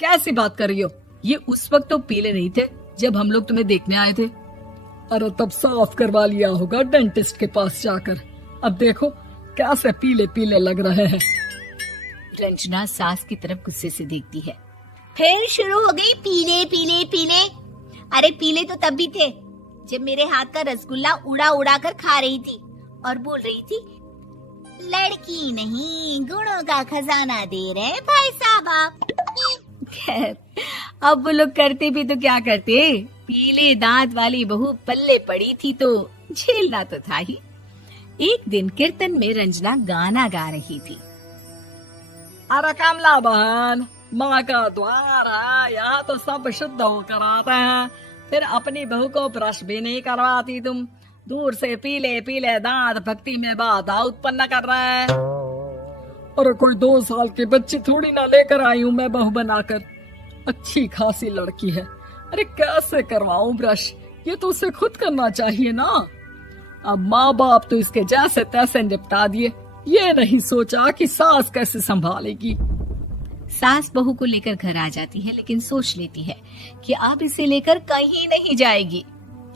कैसी बात कर रही हो? ये उस वक्त तो पीले नहीं थे जब हम लोग तुम्हें देखने आए थे। अरे तब साफ करवा लिया होगा डेंटिस्ट के पास जाकर। अब देखो कैसे पीले पीले लग रहे हैं। रंजना सास की तरफ गुस्से से देखती है। फिर शुरू हो गई पीले पीले पीले। अरे पीले तो तब भी थे जब मेरे हाथ का रसगुल्ला उड़ा उड़ा कर खा रही थी और बोल रही थी, लड़की नहीं गुणों का खजाना दे रहे भाई साहब आप। खैर अब वो लोग करते भी तो क्या करते, पीले दांत वाली बहू पल्ले पड़ी थी तो झेलना तो था ही। एक दिन कीर्तन में रंजना गाना गा रही थी। अरे कमला बहन, माँ का द्वार है, यहाँ तो सब शुद्ध होकर आते हैं, फिर अपनी बहू को ब्रश भी नहीं करवाती तुम। दूर से पीले पीले दांत भक्ति में बाधा उत्पन्न कर रहे हैं। अरे कोई 2 साल के बच्चे थोड़ी ना लेकर आई हूँ मैं बहू बनाकर। अच्छी खासी लड़की है, अरे कैसे करवाऊं ब्रश, ये तो उसे खुद करना चाहिए ना। अब माँ बाप तो इसके जैसे तैसे निपटा दिए, ये नहीं सोचा कि सास कैसे संभालेगी। सास बहू को लेकर घर आ जाती है, लेकिन सोच लेती है कि अब इसे लेकर कहीं नहीं जाएगी।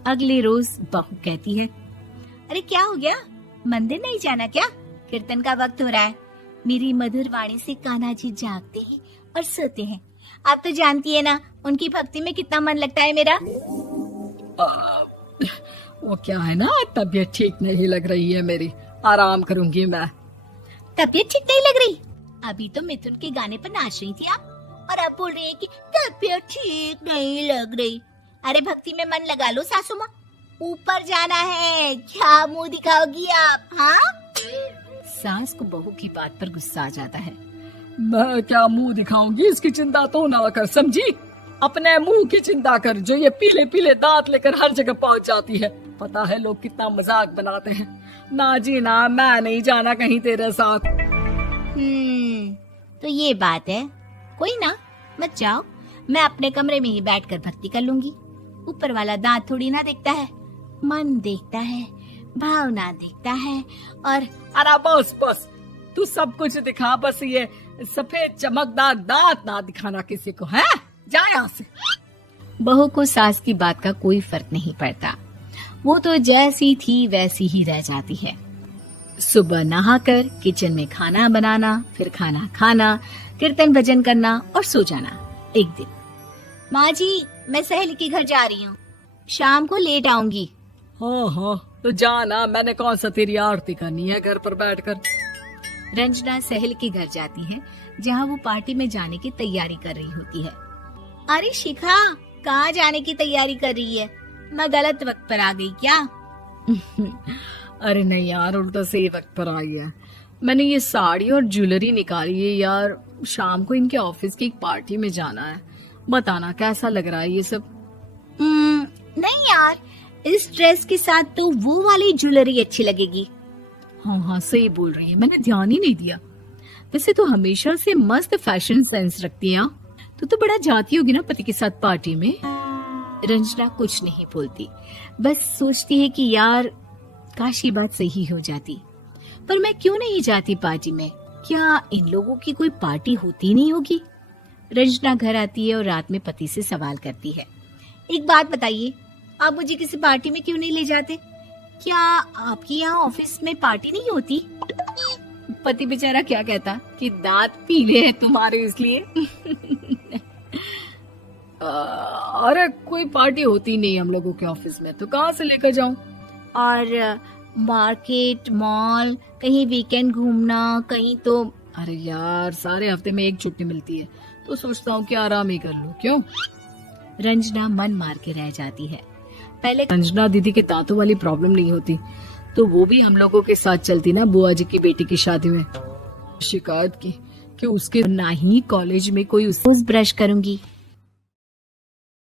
अगले रोज बहू कहती है, अरे क्या हो गया, मंदिर नहीं जाना क्या? कीर्तन का वक्त हो रहा है। मेरी मधुर वाणी से कान्हा जी जागते हैं और सोते हैं। आप तो जानती है ना उनकी भक्ति में कितना मन लगता है मेरा। वो क्या है ना, तबीयत ठीक नहीं लग रही है मेरी, आराम करूंगी मैं। तबीयत ठीक नहीं लग रही? अभी तो मिथुन के गाने पर नाच रही थी आप, और अब बोल रही है कि तबीयत ठीक नहीं लग रही। अरे भक्ति में मन लगा लो सासू माँ, ऊपर जाना है, क्या मुंह दिखाओगी आप? हाँ, सास को बहू की बात पर गुस्सा आ जाता है। मैं क्या मुंह दिखाऊंगी, इसकी चिंता तो ना कर, समझी? अपने मुंह की चिंता कर, जो ये पीले पीले दांत लेकर हर जगह पहुंच जाती है। पता है लोग कितना मजाक बनाते हैं। ना जी ना, मैं नहीं जाना कहीं तेरे साथ। तो ये बात है, कोई ना, मत जाओ, मैं अपने कमरे में ही बैठकर भक्ति कर लूंगी। ऊपर वाला दांत थोड़ी ना देखता है, मन देखता है, भावना देखता है। और अरे बस बस, तू सब कुछ दिखा, बस ये सफेद चमकदार दांत ना दिखाना किसी को, है? जा यहाँ से। बहू को सास की बात का कोई फर्क नहीं पड़ता, वो तो जैसी थी वैसी ही रह जाती है। सुबह नहाकर किचन में खाना बनाना, फिर खाना खाना, कीर्तन भजन करना और सो जाना। एक दिन, माँ जी मैं सहेली के घर जा रही हूँ, शाम को लेट आऊंगी। हाँ हाँ तो जाना, मैंने कौन सा तेरी आरती करनी है घर पर बैठकर। रंजना सहेली के घर जाती है, जहाँ वो पार्टी में जाने की तैयारी कर रही होती है। अरे शिखा, कहाँ जाने की तैयारी कर रही है? मैं गलत वक्त पर आ गई क्या? अरे नहीं यार, उल्टा सही वक्त पर आ गया। मैंने ये साड़ी और ज्वेलरी निकाली है यार, शाम को इनके ऑफिस की एक पार्टी में जाना है। बताना कैसा लग रहा है ये सब? नहीं यार, इस ड्रेस के साथ तो वो वाली ज्वेलरी अच्छी लगेगी। हाँ हाँ सही बोल रही है, मैंने ध्यान ही नहीं दिया। वैसे तो हमेशा से मस्त फैशन सेंस रखती है। तो बड़ा जाती होगी ना पति के साथ पार्टी में। रंजना कुछ नहीं बोलती, बस सोचती है कि यार काश ये बात सही हो जाती, पर मैं क्यों नहीं जाती पार्टी में? क्या इन लोगों की कोई पार्टी होती नहीं होगी? रंजना घर आती है और रात में पति से सवाल करती है, एक बात बताइए, आप मुझे किसी पार्टी में क्यों नहीं ले जाते? क्या आपके यहाँ ऑफिस में पार्टी नहीं होती? पति बेचारा क्या कहता कि दांत पीले हैं तुम्हारे इसलिए। अरे कोई पार्टी होती नहीं हम लोगों के ऑफिस में, तो कहाँ से लेकर जाऊं? और मार्केट, मॉल, कहीं वीकेंड घूमना, कहीं तो। अरे यार सारे हफ्ते में एक छुट्टी मिलती है, तो सोचता हूँ कि आराम ही कर लूं। क्यों? रंजना मन मार के रह जाती है। पहले रंजना दीदी के दांतों वाली प्रॉब्लम नहीं होती तो वो भी हम लोगों के साथ चलती ना बुआ जी की बेटी की शादी में। शिकायत की कि उसके ना ही कॉलेज में कोई रोज ब्रश करूंगी,